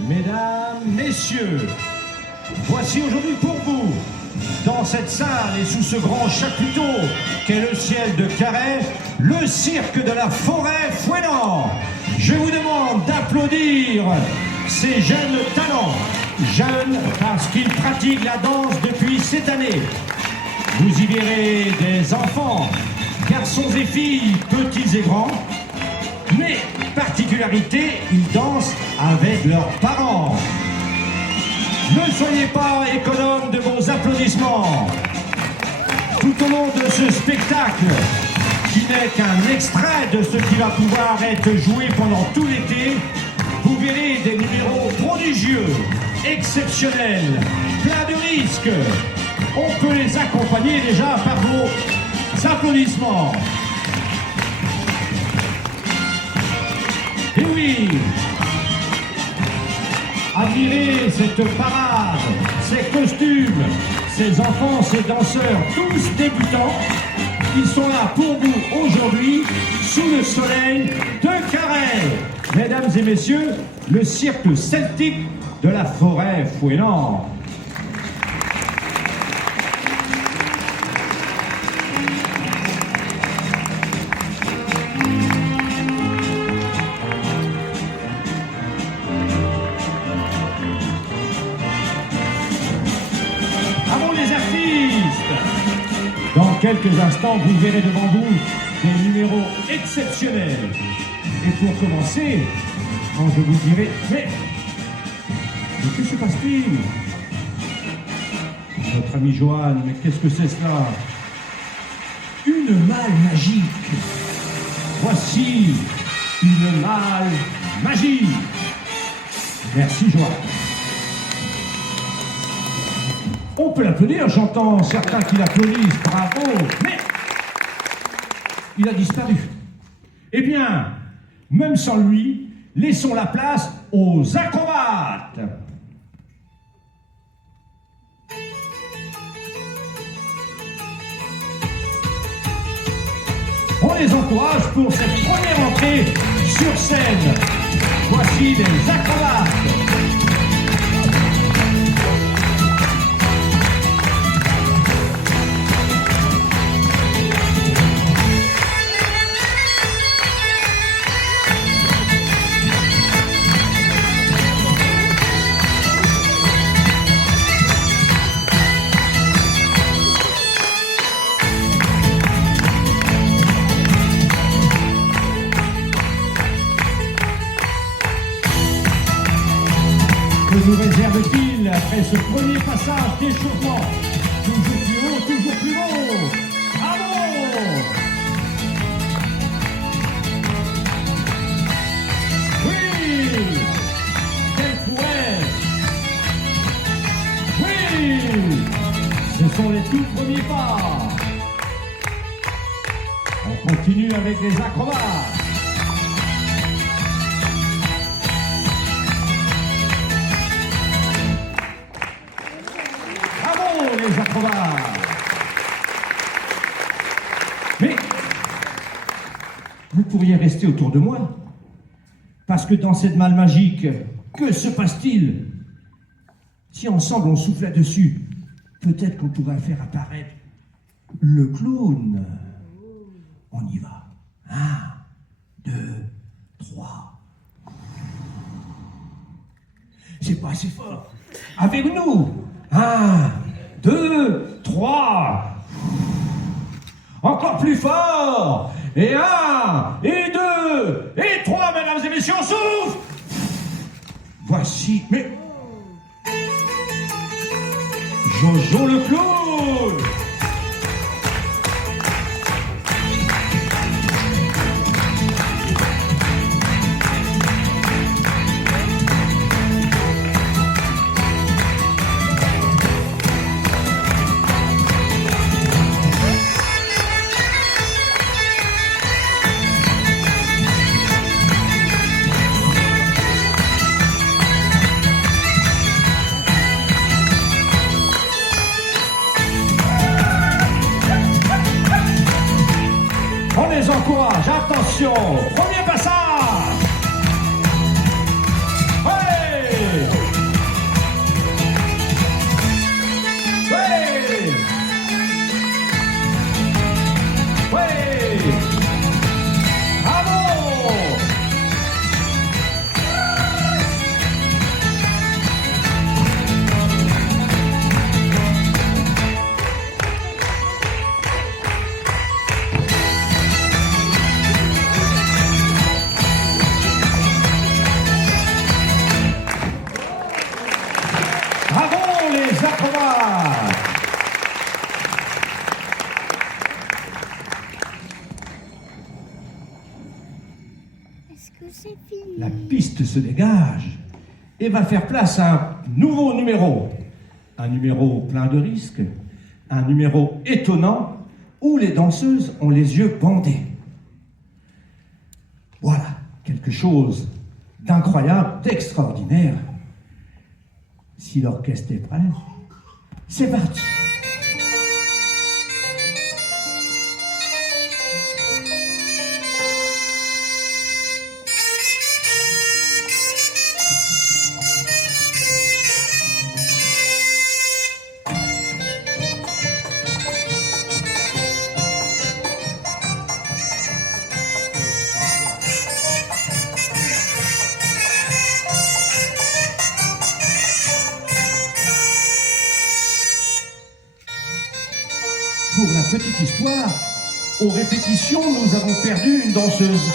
Mesdames, Messieurs, voici aujourd'hui pour vous, dans cette salle et sous ce grand chapiteau qu'est le ciel de Carhaix, le cirque de la Forêt Fouesnant. Je vous demande d'applaudir ces jeunes talents, jeunes parce qu'ils pratiquent la danse depuis cette année. Vous y verrez des enfants, garçons et filles, petits et grands, mais particularité, ils dansent avec leurs parents. Ne soyez pas économes de vos applaudissements. Tout au long de ce spectacle, qui n'est qu'un extrait de ce qui va pouvoir être joué pendant tout l'été, vous verrez des numéros prodigieux, exceptionnels, pleins de risques. On peut les accompagner déjà par vos applaudissements. Et oui, admirez cette parade, ces costumes, ces enfants, ces danseurs, tous débutants, ils sont là pour vous aujourd'hui, sous le soleil de Carhaix. Mesdames et messieurs, le cirque celtique de la Forêt Fouesnant. Dans quelques instants, vous verrez devant vous des numéros exceptionnels. Et pour commencer, quand je vous dirai, mais que se passe-t-il? Notre ami Johan, mais qu'est-ce que c'est cela? Une malle magique. Voici une malle magique. Merci Johan. On peut l'applaudir, j'entends certains qui l'applaudissent, bravo, mais il a disparu. Eh bien, même sans lui, laissons la place aux acrobates. On les encourage pour cette première entrée sur scène. Voici les acrobates. Que nous réserve-t-il après ce premier passage d'échauffement? Toujours plus haut, toujours plus haut. Bravo! Oui! Quelle prouesse! Oui! Ce sont les tout premiers pas. On continue avec les acrobates. Les acrobates. Mais vous pourriez rester autour de moi, parce que dans cette malle magique, que se passe-t-il? Si ensemble on soufflait dessus, peut-être qu'on pourrait faire apparaître le clown. On y va. 1, 2, 3. C'est pas assez fort. Avec nous. 1, 2, 3. Encore plus fort. Et 1, et 2, et 3, mesdames et messieurs, on souffle. Voici, mais... Jojo le clown. Encourage, attention, premier passage. Ouais. se dégage et va faire place à un nouveau numéro. Un numéro plein de risques, un numéro étonnant où les danseuses ont les yeux bandés. Voilà, quelque chose d'incroyable, d'extraordinaire. Si l'orchestre est prêt, c'est parti. Pour la petite histoire, aux répétitions, nous avons perdu une danseuse.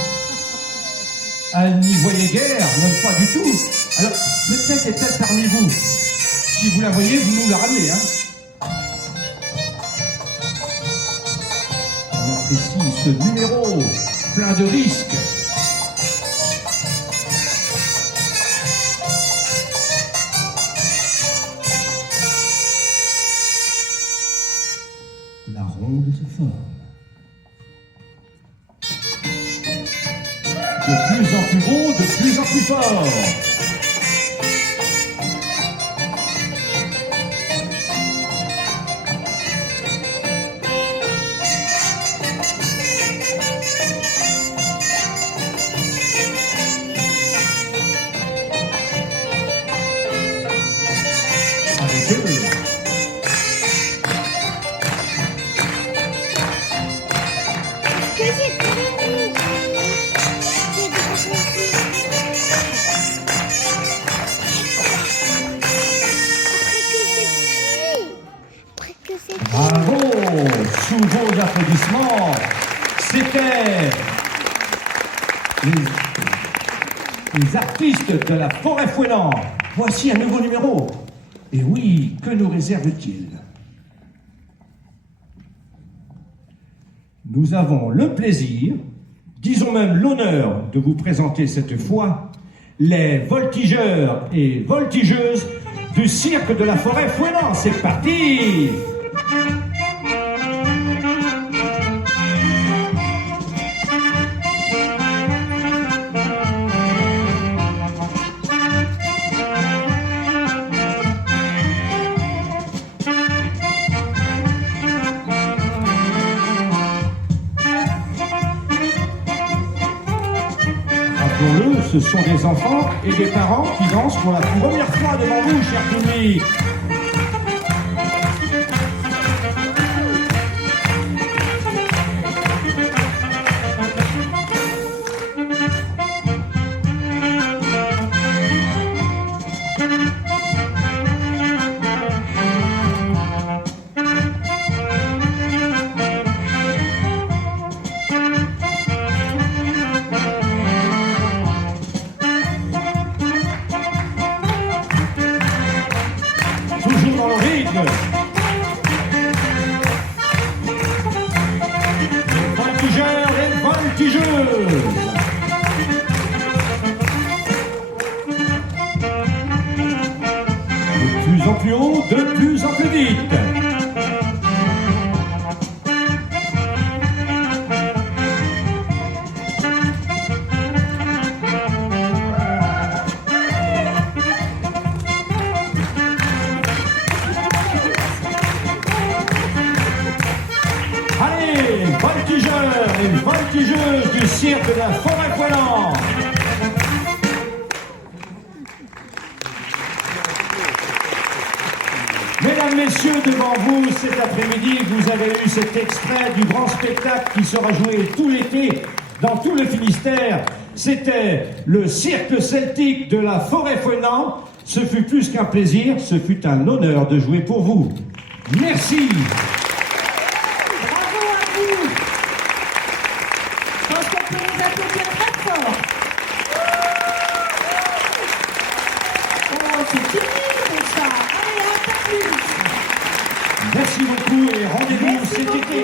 Elle n'y voyait guère, même pas du tout. Alors, peut-être est-elle parmi vous. Si vous la voyez, vous nous la ramenez, hein. On apprécie ce numéro plein de risques. La ronde se forme. De plus en plus beau, de plus en plus fort. Avec eux. Bravo! Sous vos applaudissements, c'était les artistes de la Forêt Fouettante. Voici un nouveau numéro. Et oui, que nous réserve-t-il? Nous avons le plaisir, disons même l'honneur, de vous présenter cette fois les voltigeurs et voltigeuses du cirque de la Forêt Fouettante. C'est parti! Rappelons-le, ce sont des enfants et des parents qui dansent pour la première fois devant vous, cher public. Toujours dans le rythme. Les voltigeurs et voltigeuses. De plus en plus haut, de plus en plus vite. Allez, voltigeurs et voltigeuses du cirque de la Forêt Fouettante. Mesdames, Messieurs, devant vous, cet après-midi, vous avez eu cet extrait du grand spectacle qui sera joué tout l'été dans tout le Finistère. C'était le cirque celtique de la Forêt Fouettante. Ce fut plus qu'un plaisir, ce fut un honneur de jouer pour vous. Merci. Bravo à vous. Je pense qu'on peut les applaudir très fort. Oh, c'est fini ça. Allez, un peu plus. Merci beaucoup et rendez-vous cet été.